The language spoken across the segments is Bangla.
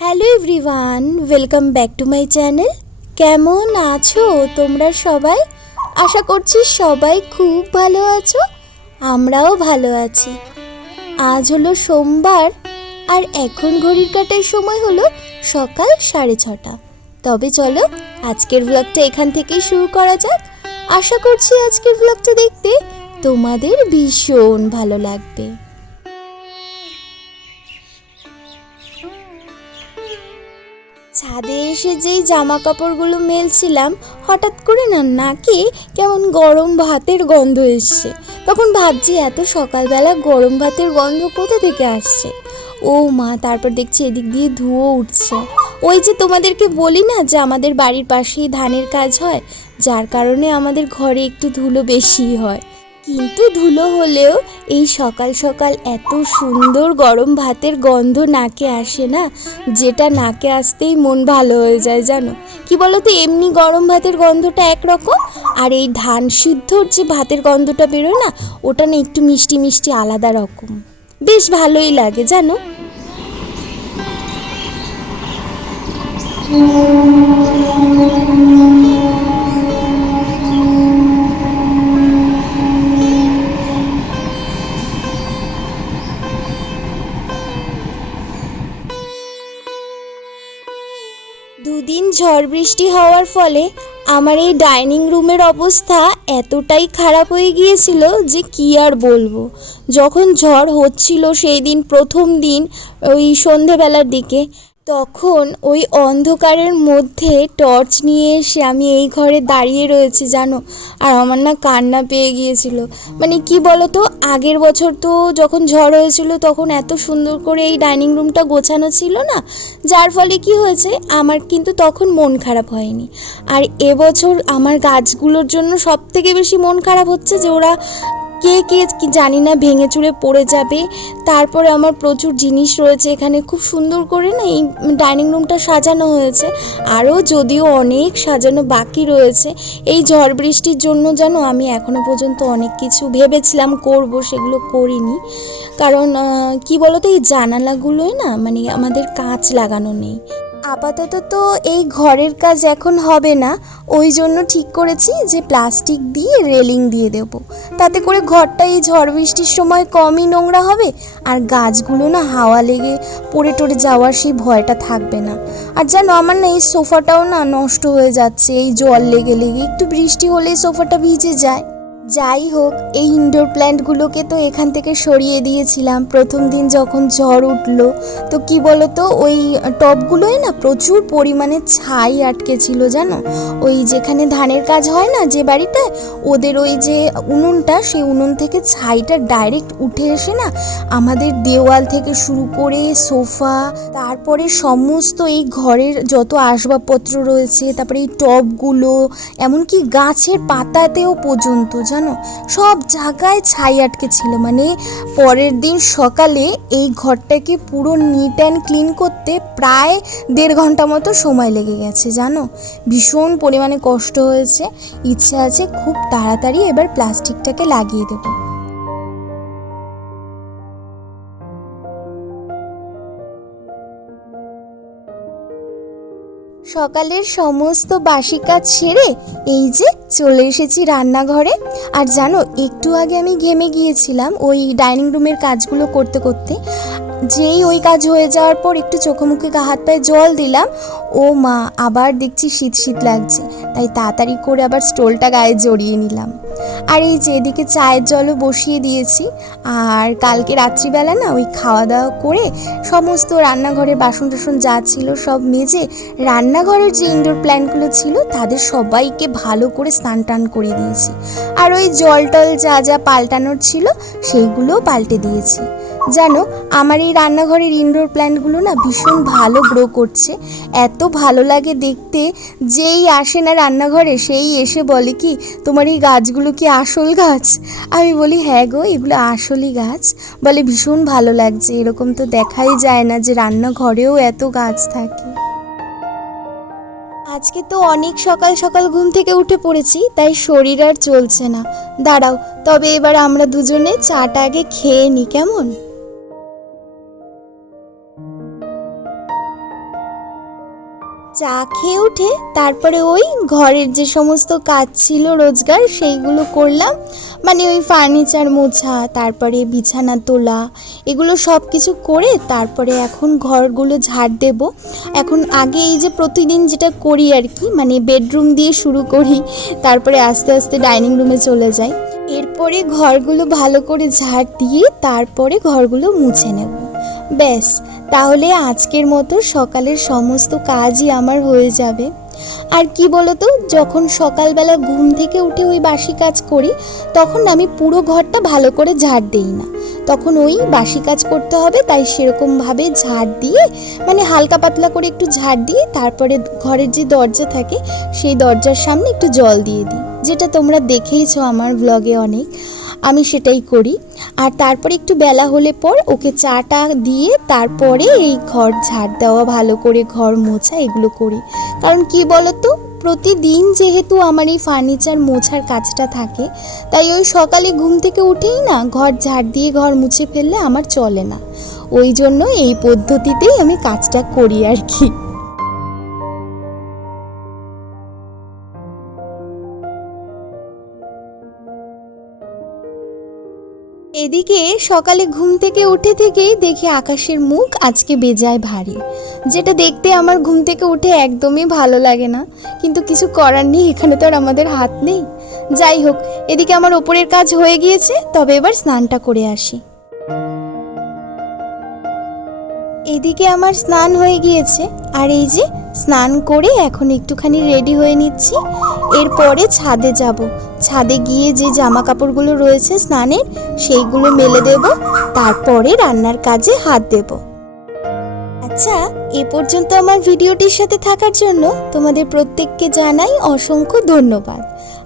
Hello everyone welcome back to my channel কেমন আছো তোমরা সবাই? আশা করছি সবাই খুব ভালো আছো, আমরাও ভালো আছি। আজ হলো সোমবার, আর এখন ঘড়ির কাটার সময় হলো সকাল সাড়ে ছটা। তবে চলো আজকের ব্লগটা এখান থেকেই শুরু করা যাক। আশা করছি আজকের ব্লগটা দেখতে তোমাদের ভীষণ ভালো লাগবে। ছাদে এসে যেই জামা কাপড়গুলো মেলছিলাম, হঠাৎ করে না নাকে কেমন গরম ভাতের গন্ধ এসছে। তখন ভাবছি এত সকালবেলা গরম ভাতের গন্ধ কোথা থেকে আসছে? ও মা, তারপর দেখছি এদিক দিয়ে ধুয়ো উঠছে। ওই যে তোমাদেরকে বলি না যে আমাদের বাড়ির পাশেই ধানের কাজ হয়? যার কারণে আমাদের ঘরে একটু ধুলো বেশি হয়। কিন্তু ধুলো হলেও এই সকাল সকাল এত সুন্দর গরম ভাতের গন্ধ নাকে আসে না, যেটা নাকে আসতেই মন ভালো হয়ে যায় জানো? কি বলো তো এমনি গরম ভাতের গন্ধটা একরকম, আর এই ধান সিদ্ধর যে ভাতের গন্ধটা বেরোয় না, ওটা না একটু মিষ্টি মিষ্টি আলাদা রকম। বেশ ভালোই লাগে জানো? দুদিন ঝড় বৃষ্টি হওয়ার ফলে আমার এই ডাইনিং রুমের অবস্থা এতটাই খারাপ হয়ে গিয়েছিল যে কি আর বলব। যখন ঝড় হচ্ছিল সেই দিন প্রথম দিন, ওই সন্ধেবেলার দিকে। তখন ওই অন্ধকারের মধ্যে টর্চ নিয়ে এসে আমি এই ঘরে দাঁড়িয়ে রয়েছি, জানো? আর আমার না কান্না পেয়ে গিয়েছিল। মানে কি বলতো, আগের বছর তো যখন ঝড় হয়েছিল তখন এত সুন্দর করে এই ডাইনিং রুমটা গোছানো ছিল না? যার ফলে কি হয়েছে, আমার কিন্তু তখন মন খারাপ হয়নি। আর এবছর আমার গাছগুলোর জন্য সব থেকে বেশি মন খারাপ হচ্ছে যে ওরা কে কে জানি না ভেঙে চুরে পড়ে যাবে। তারপরে আমার প্রচুর জিনিস রয়েছে এখানে। খুব সুন্দর করে না এই ডাইনিং রুমটা সাজানো হয়েছে। আরও যদিও অনেক সাজানো বাকি রয়েছে। এই ঝড় বৃষ্টির জন্য জানো আমি এখনও পর্যন্ত অনেক কিছু ভেবেছিলাম করব, সেগুলো করিনি। কারণ কি বলতো এই জানালাগুলোই না মানে আমাদের কাঁচ লাগানো নেই। আপাতত তো এই ঘরের কাজ এখন হবে না। ওই জন্য ঠিক করেছি যে প্লাস্টিক দিয়ে রেলিং দিয়ে দেব। তাতে করে ঘরটা এই ঝড় বৃষ্টির সময় কমই নোংরা হবে আর গাছগুলো না হাওয়া লেগে পড়ে টড়ে যাওয়ার সেই ভয়টা থাকবে না। আর জানো আমার না এই সোফাটাও না নষ্ট হয়ে যাচ্ছে। এই জল লেগে লেগে একটু বৃষ্টি হলেই সোফাটা ভিজে যায়। যাই হোক, এই ইনডোর প্ল্যান্টগুলোকে তো এখান থেকে সরিয়ে দিয়েছিলাম। প্রথম দিন যখন ঝড় উঠল, তো কি বলতো, ওই টবগুলোয় না প্রচুর পরিমাণে ছাই আটকে ছিল জানো? ওই যেখানে ধানের কাজ হয় না, যে বাড়িটায়, ওদের ওই যে উনুনটা, সেই উনুন থেকে ছাইটা ডাইরেক্ট উঠে এসে না আমাদের দেওয়াল থেকে শুরু করে সোফা, তারপরে সমস্ত এই ঘরের যত আসবাবপত্র রয়েছে, তারপরে এই টবগুলো এমনকি গাছের পাতাতেও পর্যন্ত জানো? সব জায়গায় ছাই আটকে ছিল। মানে পরের দিন সকালে এই ঘরটাকে পুরো নিট অ্যান্ড ক্লিন করতে প্রায় দেড় ঘণ্টা মতো সময় লেগে গেছে, জানো? ভীষণ পরিমাণে কষ্ট হয়েছে। ইচ্ছে আছে খুব তাড়াতাড়ি এবার প্লাস্টিকটাকে লাগিয়ে দেবো। সকালের সমস্ত বাসি কাজ সেরে এই যে চলে এসেছি রান্নাঘরে। আর জানো, একটু আগে আমি ঘেমে গিয়েছিলাম ওই ডাইনিং রুমের কাজগুলো করতে করতে। যেই ওই কাজ হয়ে যাওয়ার পর একটু চোখে মুখে হাত পায়ে জল দিলাম। ও মা, আবার দেখছি শীত শীত লাগছে, তাই তাড়াতাড়ি করে আবার স্টোলটা গায়ে জড়িয়ে নিলাম। আর এই যে এদিকে চায়ের জলও বসিয়ে দিয়েছি, আর কালকে রাত্রিবেলা না ওই খাওয়া দাওয়া করে সমস্ত রান্নাঘরে বাসন টাসন যা ছিল সব মেজে রান্নাঘরের যে ইনডোর প্ল্যান্টগুলো ছিল, তাদের সবাইকে ভালো করে স্নান টান করে দিয়েছি। আর ওই জল টল যা যা পাল্টানোর ছিল, সেইগুলোও পাল্টে দিয়েছি। জানো, আমার এই রান্নাঘরের ইনডোর প্ল্যান্টগুলো না ভীষণ ভালো গ্রো করছে। এত ভালো লাগে দেখতে, যেই আসে না রান্নাঘরে, সেই এসে বলে কি, তোমার এই গাছগুলো কি আসল গাছ? আমি বলি হ্যাঁ গো, এগুলো আসলই গাছ। বলে, ভীষণ ভালো লাগছে। এরকম তো দেখাই যায় না যে রান্নাঘরেও এত গাছ থাকে। আজকে তো অনেক সকাল সকাল ঘুম থেকে উঠে পড়েছি, তাই শরীর আর চলছে না। দাঁড়াও, তবে এবার আমরা দুজনে চাটা আগে খেয়ে নিই কেমন? চা খেয়ে উঠে তারপরে ওই ঘরের যে সমস্ত কাজ ছিল রোজগার, সেইগুলো করলাম। মানে ওই ফার্নিচার মোছা, তারপরে বিছানা তোলা, এগুলো সব কিছু করে তারপরে এখন ঘরগুলো ঝাড় দেব। এখন আগে এই যে প্রতিদিন যেটা করি আর কি মানে বেডরুম দিয়ে শুরু করি, তারপরে আস্তে আস্তে ডাইনিং রুমে চলে যাই। এরপরে ঘরগুলো ভালো করে ঝাড় দিয়ে তারপরে ঘরগুলো মুছে নেব। ব্যাস। তাহলে আজকের মতো সকালের সমস্ত কাজই আমার হয়ে যাবে। আর কি বলতো, যখন সকালবেলা ঘুম থেকে উঠে ওই বাসি কাজ করি, তখন আমি পুরো ঘরটা ভালো করে ঝাড় দিই না। তখন ওই বাসি কাজ করতে হবে, তাই সেরকমভাবে ঝাড় দিয়ে মানে হালকা পাতলা করে একটু ঝাড় দিয়ে, তারপরে ঘরের যে দরজা থাকে, সেই দরজার সামনে একটু জল দিয়ে দিই, যেটা তোমরা দেখেইছো আমার ব্লগে অনেক। আমি সেটাই করি। আর তারপরে একটু বেলা হলে পর ওকে চাটা দিয়ে তারপরে এই ঘর ঝাড় দেওয়া, ভালো করে ঘর মোছা, এগুলো করি। কারণ কি বলতো, প্রতিদিন যেহেতু আমার এই ফার্নিচার মোছার কাজটা থাকে, তাই ওই সকালে ঘুম থেকে উঠেই না ঘর ঝাড় দিয়ে ঘর মুছে ফেললে আমার চলে না। ওই জন্য এই পদ্ধতিতেই আমি কাজটা করি আর কি। এদিকে সকালে ঘুম থেকে উঠে থেকেই দেখি আকাশের মুখ আজকে বেজায় ভারী। যেটা দেখতে আমার ঘুম থেকে উঠে একদমই ভালো লাগে না। কিন্তু কিছু করার নেই, এখানে তো আর আমাদের হাত নেই। যাই হোক, এদিকে আমার ওপরের কাজ হয়ে গিয়েছে, তবে এবার স্নানটা করে আসি। এদিকে আমার স্নান হয়ে গিয়েছে, আর এই যে স্নান করে এখন একটুখানি রেডি হয়ে নিচ্ছি। এরপরে ছাদে যাব। ছাদে গিয়ে যে জামা কাপড়গুলো রয়েছে স্নানের, সেইগুলো মেলে দেব, তারপরে রান্নার কাজে হাত দেব। আচ্ছা এ পর্যন্ত আমার ভিডিওটির সাথে থাকার জন্য তোমাদের প্রত্যেককে জানাই অসংখ্য ধন্যবাদ।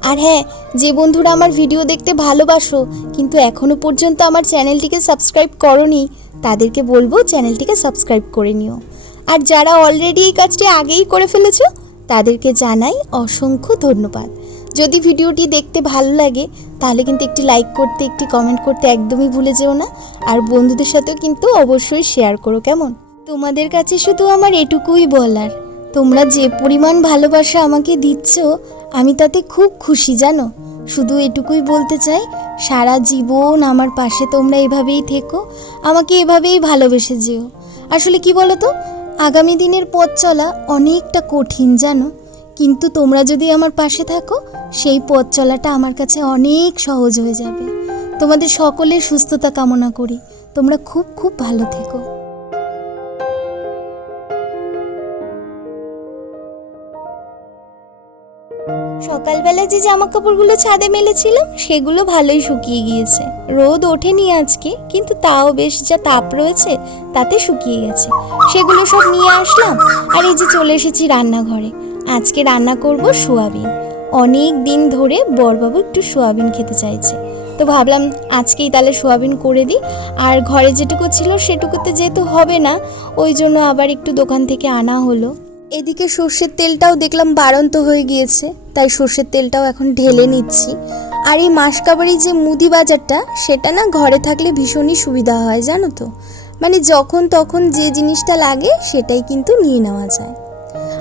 আর হ্যাঁ যে বন্ধুরা আমার ভিডিও দেখতে ভালোবাসো, কিন্তু এখনও পর্যন্ত আমার চ্যানেলটিকে সাবস্ক্রাইব করনি, তাদেরকে বলব চ্যানেলটিকে সাবস্ক্রাইব করে নিও। আর যারা অলরেডি এই কাজটি আগেই করে ফেলেছো, তাদেরকে জানাই অসংখ্য ধন্যবাদ। যদি ভিডিওটি দেখতে ভালো লাগে, তাহলে কিন্তু একটি লাইক করতে, একটি কমেন্ট করতে একদমই ভুলে যেও না। আর বন্ধুদের সাথেও কিন্তু অবশ্যই শেয়ার করো কেমন? তোমাদের কাছে শুধু আমার এটুকুই বলার। তোমরা যে পরিমাণ ভালোবাসা আমাকে দিচ্ছ, আমি তাতে খুব খুশি, জানো? শুধু এটুকুই বলতে চাই, সারা জীবন আমার পাশে তোমরা এভাবেই থেকো, আমাকে এভাবেই ভালোবেসে যেও। আসলে কি বলো তো আগামী দিনের পথ চলা অনেকটা কঠিন, জানো? কিন্তু তোমরা যদি আমার পাশে থাকো, সেই পথ চলাটা আমার কাছে অনেক সহজ হয়ে যাবে। তোমাদের সকলের সুস্থতা কামনা করি। তোমরা খুব খুব ভালো থেকো। সকালবেলা যে জামা কাপড়গুলো ছাদে মেলেছিলাম, সেগুলো ভালোই শুকিয়ে গিয়েছে। রোদ ওঠেনি আজকে, কিন্তু তাও বেশ যা তাপ রয়েছে, তাতে শুকিয়ে গেছে। সেগুলো সব নিয়ে আসলাম, আর এই যে চলে এসেছি রান্নাঘরে। আজকে রান্না করব সোয়াবিন। অনেক দিন ধরে বরবাবু একটু সোয়াবিন খেতে চাইছে। তো ভাবলাম আজকেই তাহলে সোয়াবিন করে দিই। আর ঘরে যেটুকু ছিল সেটুকুতে যেহেতু হবে না, ওই জন্য আবার একটু দোকান থেকে আনা হলো। এদিকে সর্ষের তেলটাও দেখলাম বাড়ন্ত হয়ে গিয়েছে, তাই সর্ষের তেলটাও এখন ঢেলে নিচ্ছি। আর এই মাসকাবাড়ি যে মুদি বাজারটা, সেটা না ঘরে থাকলে ভীষণই সুবিধা হয়, জানো তো? মানে যখন তখন যে জিনিসটা লাগে, সেটাই কিন্তু নিয়ে নেওয়া যায়।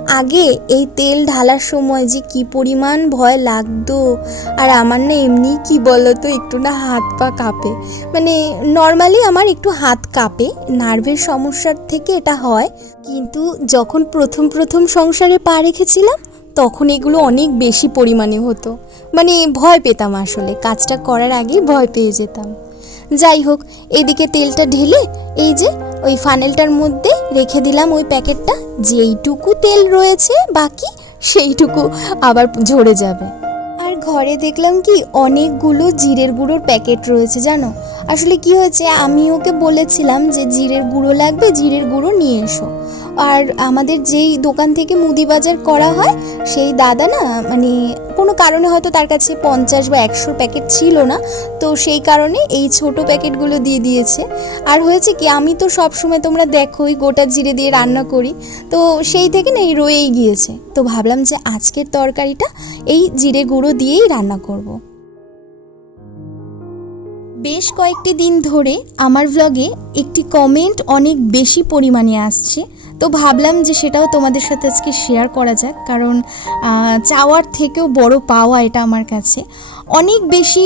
আগে এই তেল ঢালার সময় যে কি পরিমাণ ভয় লাগতো। আর আমার না এমনি কি বলতো, একটু না হাত পা কাঁপে। মানে নর্মালি আমার একটু হাত কাঁপে নার্ভের সমস্যার থেকে এটা হয়। কিন্তু যখন প্রথম প্রথম সংসারে পা রেখেছিলাম, তখন এগুলো অনেক বেশি পরিমাণে হতো। মানে ভয় পেতাম আসলে, কাজটা করার আগে ভয় পেয়ে যেতাম। যাই হোক, এদিকে তেলটা ঢেলে, এই যে ওই ফানেলটার মধ্যে রেখে দিলাম ওই প্যাকেটটা। যেইটুকু তেল রয়েছে বাকি, সেইটুকু আবার ঝরে যাবে। আর ঘরে দেখলাম কি, অনেকগুলো জিরের গুঁড়োর প্যাকেট রয়েছে, জানো? আসলে কি হয়েছে, আমি ওকে বলেছিলাম যে জিরের গুঁড়ো লাগবে, জিরের গুঁড়ো নিয়ে এসো। আর আমাদের যেই দোকান থেকে মুদি বাজার করা হয়, সেই দাদা না মানে কোনো কারণে হয়তো তার কাছে পঞ্চাশ বা একশো প্যাকেট ছিল না, তো সেই কারণে এই ছোট প্যাকেটগুলো দিয়ে দিয়েছে আর হয়েছে কি, আমি তো সব সময় তোমরা দেখোই, গোটা জিরে দিয়ে রান্না করি, তো সেই থেকে না এই রয়েই গিয়েছে তো ভাবলাম যে আজকের তরকারিটা এই জিরে গুঁড়ো দিয়েই রান্না করব। বেশ কয়েকটি দিন ধরে আমার ভ্লগে একটি কমেন্ট অনেক বেশি পরিমাণে আসছে। তো ভাবলাম যে সেটাও তোমাদের সাথে আজকে শেয়ার করা যাক, কারণ চাওয়ার থেকেও বড় পাওয়া এটা আমার কাছে। অনেক বেশি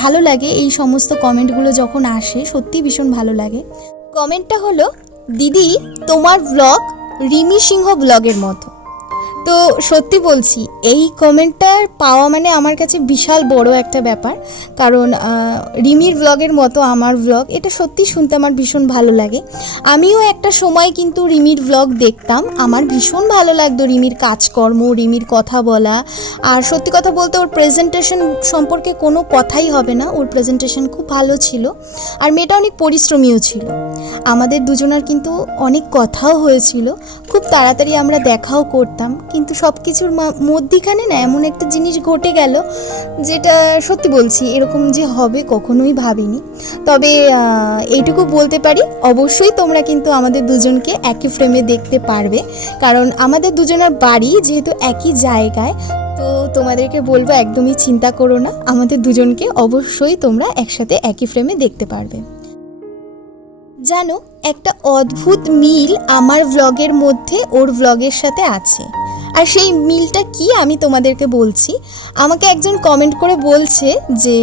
ভালো লাগে এই সমস্ত কমেন্টগুলো যখন আসে, সত্যি ভীষণ ভালো লাগে। কমেন্টটা হলো, দিদি, তোমার ব্লগ রিমি সিংহ ব্লগের মতো। তো সত্যি বলছি, এই কমেন্টটার পাওয়া মানে আমার কাছে বিশাল বড় একটা ব্যাপার। কারণ রিমির ব্লগের মতো আমার ব্লগ এটা সত্যি শুনতে আমার ভীষণ ভালো লাগে। আমিও একটা সময় কিন্তু রিমির ব্লগ দেখতাম। আমার ভীষণ ভালো লাগতো রিমির কাজকর্ম, রিমির কথা বলা। আর সত্যি কথা বলতে, ওর প্রেজেন্টেশন সম্পর্কে কোনো কথাই হবে না। ওর প্রেজেন্টেশন খুব ভালো ছিল। আর মেয়েটা অনেক পরিশ্রমীও ছিল। আমাদের দুজনার কিন্তু অনেক কথাও হয়েছিল। খুব তাড়াতাড়ি আমরা দেখাও করতাম। কিন্তু সব কিছুর মধ্যিখানে না এমন একটা জিনিস ঘটে গেল যেটা সত্যি বলছি, এরকম যে হবে কখনোই ভাবিনি। তবে এইটুকু বলতে পারি, অবশ্যই তোমরা কিন্তু আমাদের দুজনকে একই ফ্রেমে দেখতে পারবে। কারণ আমাদের দুজনের বাড়ি যেহেতু একই জায়গায়, তো তোমাদেরকে বলব একদমই চিন্তা করো না, আমাদের দুজনকে অবশ্যই তোমরা একসাথে একই ফ্রেমে দেখতে পারবে। জানো, একটা অদ্ভুত মিল আমার ভ্লগের মধ্যে ওর ভ্লগের সাথে আছে। আর সেই মিলটা কি আমি তোমাদেরকে বলছি? আমাকে একজন কমেন্ট করে বলছে যে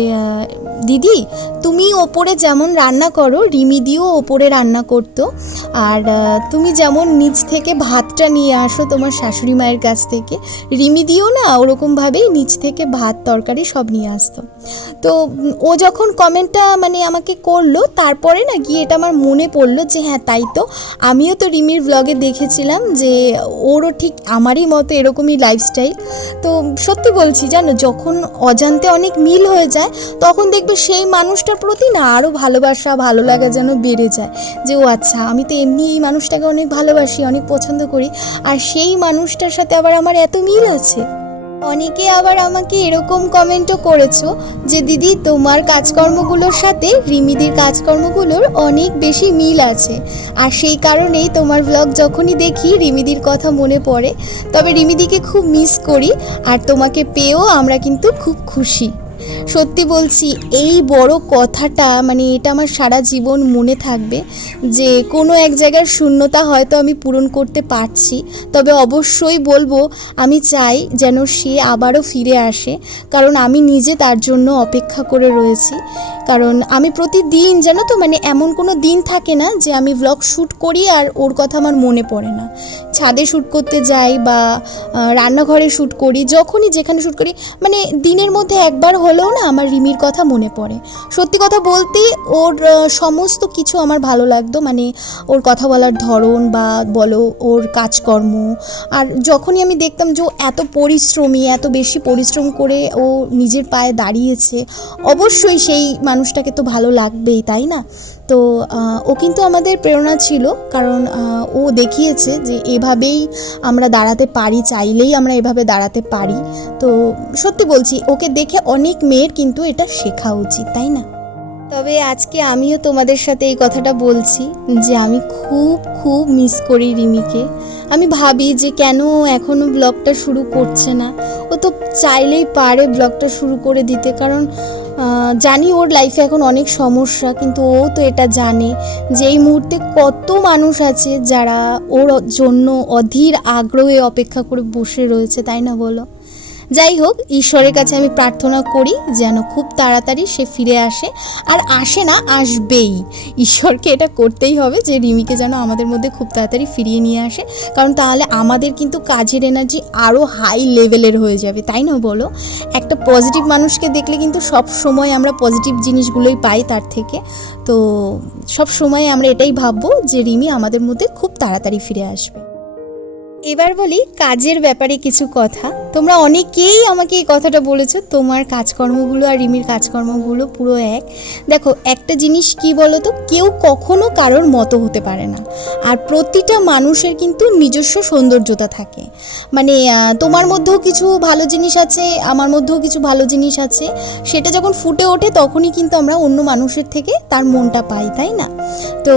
দিদি, তুমি ওপরে যেমন রান্না করো, রিমি দিও ওপরে রান্না করতো। আর তুমি যেমন নিচ থেকে ভাতটা নিয়ে আসো তোমার শাশুড়ি মায়ের কাছ থেকে, রিমি দিও না, ওরকমভাবেই নিচ থেকে ভাত, তরকারি সব নিয়ে আসতো। তো ও যখন কমেন্টটা মানে আমাকে করল, তারপরে না গিয়ে এটা আমার মনে পড়ল যে হ্যাঁ তাই তো। আমিও তো রিমির ব্লগে দেখেছিলাম যে, ওরও ঠিক আমারই মতো এরকমই লাইফস্টাইল তো সত্যি বলছি, জানো, যখন অজান্তে অনেক মিল হয়ে যায়, তখন দেখবে সেই মানুষটার প্রতি না আরও ভালোবাসা, ভালো লাগা যেন বেড়ে যায়। যে, ও আচ্ছা আমি তো এমনি এই মানুষটাকে অনেক ভালোবাসি, অনেক পছন্দ করি। আর সেই মানুষটার সাথে আবার আমার এত মিল আছে। অনেকে আবার আমাকে এরকম কমেন্টও করেছ যে, দিদি, তোমার কাজকর্মগুলোর সাথে রিমিদির কাজকর্মগুলোর অনেক বেশি মিল আছে। আর সেই কারণেই তোমার ব্লগ যখনই দেখি রিমিদির কথা মনে পড়ে। তবে রিমিদিকে খুব মিস করি আর তোমাকে পেয়েও আমরা কিন্তু খুব খুশি। সত্যি বলছি, এই বড় কথাটা মানে এটা আমার সারা জীবন মনে থাকবে যে কোনো এক জায়গার শূন্যতা হয়তো আমি পূরণ করতে পারছি। তবে অবশ্যই বলব, আমি চাই যেন সে আবারও ফিরে আসে, কারণ আমি নিজে তার জন্য অপেক্ষা করে রয়েছি। কারণ আমি প্রতিদিন, জানো তো মানে এমন কোনো দিন থাকে না যে আমি ব্লগ শ্যুট করি আর ওর কথা আমার মনে পড়ে না। ছাদে শ্যুট করতে যাই বা রান্নাঘরে শ্যুট করি, যখনই যেখানে শ্যুট করি মানে দিনের মধ্যে একবার হলেও না আমার রিমির কথা মনে পড়ে। সত্যি কথা বলতে ওর সমস্ত কিছু আমার ভালো লাগতো। মানে ওর কথা বলার ধরন বা বলো ওর কাজকর্ম। আর যখনই আমি দেখতাম যে এত পরিশ্রমী, এত বেশি পরিশ্রম করে ও নিজের পায়ে দাঁড়িয়েছে, অবশ্যই সেই মানুষটাকে তো ভালো লাগবেই, তাই না? তো ও কিন্তু আমাদের প্রেরণা ছিল। কারণ ও দেখিয়েছে যে এভাবেই আমরা দাঁড়াতে পারি, চাইলেই আমরা এভাবে দাঁড়াতে পারি। তো সত্যি বলছি, ওকে দেখে অনেক মেয়ের কিন্তু এটা শেখা উচিত, তাই না? তবে আজকে আমিও তোমাদের সাথে এই কথাটা বলছি যে আমি খুব খুব মিস করি রিমিকে। আমি ভাবি যে কেন এখনও ব্লগটা শুরু করছে না। ও তো চাইলেই পারে ব্লগটা শুরু করে দিতে, কারণ জানি ওর লাইফে এখন অনেক সমস্যা, কিন্তু ও তো এটা জানে যে এই মুহূর্তে কত মানুষ আছে যারা ওর জন্য অধীর আগ্রহে অপেক্ষা করে বসে রয়েছে, তাই না বলো? যাই হোক, ঈশ্বরের কাছে আমি প্রার্থনা করি যেন খুব তাড়াতাড়ি সে ফিরে আসে। আর আসে না, আসবেই। ঈশ্বরকে এটা করতেই হবে যে রিমিকে যেন আমাদের মধ্যে খুব তাড়াতাড়ি ফিরিয়ে নিয়ে আসে। কারণ তাহলে আমাদের কিন্তু কাজের এনার্জি আরও হাই লেভেলের হয়ে যাবে, তাই না বলো? একটা পজিটিভ মানুষকে দেখলে কিন্তু সব সময় আমরা পজিটিভ জিনিসগুলোই পাই তার থেকে। তো সব সময় আমরা এটাই ভাববো যে রিমি আমাদের মধ্যে খুব তাড়াতাড়ি ফিরে আসবে। এবার বলি, কাজের ব্যাপারে কিছু কথা। তোমরা অনেকেই আমাকে এই কথাটা বলেছ, তোমার কাজকর্মগুলো আর রিমির কাজকর্মগুলো পুরো এক। দেখো, একটা জিনিস কি বলো তো কেউ কখনো কারোর মতো হতে পারে না। আর প্রতিটা মানুষের কিন্তু নিজস্ব সৌন্দর্যতা থাকে। মানে তোমার মধ্যেও কিছু ভালো জিনিস আছে, আমার মধ্যেও কিছু ভালো জিনিস আছে। সেটা যখন ফুটে ওঠে, তখনই কিন্তু আমরা অন্য মানুষের থেকে তার মনটা পাই, তাই না? তো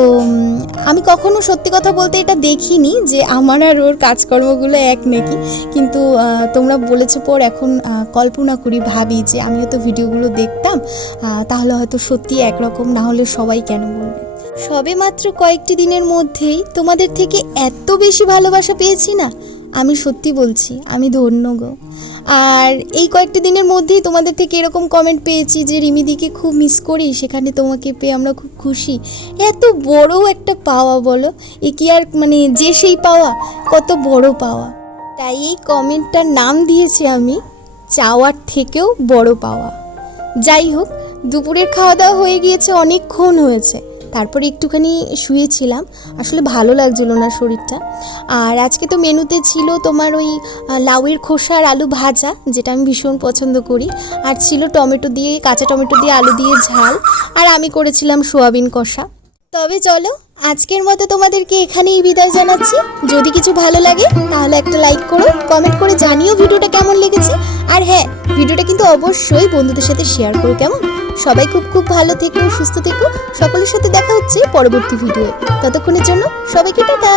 আমি কখনো সত্যি কথা বলতে এটা দেখিনি যে আমার আর ওর কাজকর্মগুলো এক নাকি। কিন্তু তোমরা বলেছ পর এখন কল্পনা করি, ভাবি যে আমিও তো ভিডিওগুলো দেখতাম তাহলে হয়তো সত্যি একরকম, না হলে সবাই কেন বলবে? সবে মাত্র কয়েকটি দিনের মধ্যেই তোমাদের থেকে এত বেশি ভালোবাসা পেয়েছি না? আমি সত্যি বলছি, আমি ধন্য গো। আর এই কয়েকটি দিনের মধ্যেই তোমাদের থেকে এরকম কমেন্ট পেয়েছি যে, রিমিদিকে খুব মিস করি, সেখানে তোমাকে পেয়ে আমরা খুব খুশি। এত বড় একটা পাওয়া বলো, এ কি আর মানে যে সেই পাওয়া, কত বড় পাওয়া। তাই এই কমেন্টটার নাম দিয়েছি আমি, চাওয়ার থেকেও বড় পাওয়া। যাই হোক, দুপুরের খাওয়া দাওয়া হয়ে গিয়েছে, অনেকক্ষণ হয়েছে। তারপরে একটুখানি শুয়েছিলাম। আসলে ভালো লাগছিল না শরীরটা। আর আজকে তো মেনুতে ছিল তোমার ওই লাউয়ের খোসা আর আলু ভাজা, যেটা আমি ভীষণ পছন্দ করি। আর ছিল টমেটো দিয়ে, কাঁচা টমেটো দিয়ে আলু দিয়ে ঝাল। আর আমি করেছিলাম সোয়াবিন কষা। তবে চলো, আজকের মতো তোমাদেরকে এখানেই বিদায় জানাচ্ছি। যদি কিছু ভালো লাগে, তাহলে একটা লাইক করো, কমেন্ট করে জানিও ভিডিওটা কেমন লেগেছে। আর হ্যাঁ ভিডিওটা কিন্তু অবশ্যই বন্ধুদের সাথে শেয়ার করো, কেমন? সবাই খুব খুব ভালো থেকো, সুস্থ থেকো। সকলের সাথে দেখা হচ্ছে পরবর্তী ভিডিও ততক্ষণের জন্য সবাইকে টাটা।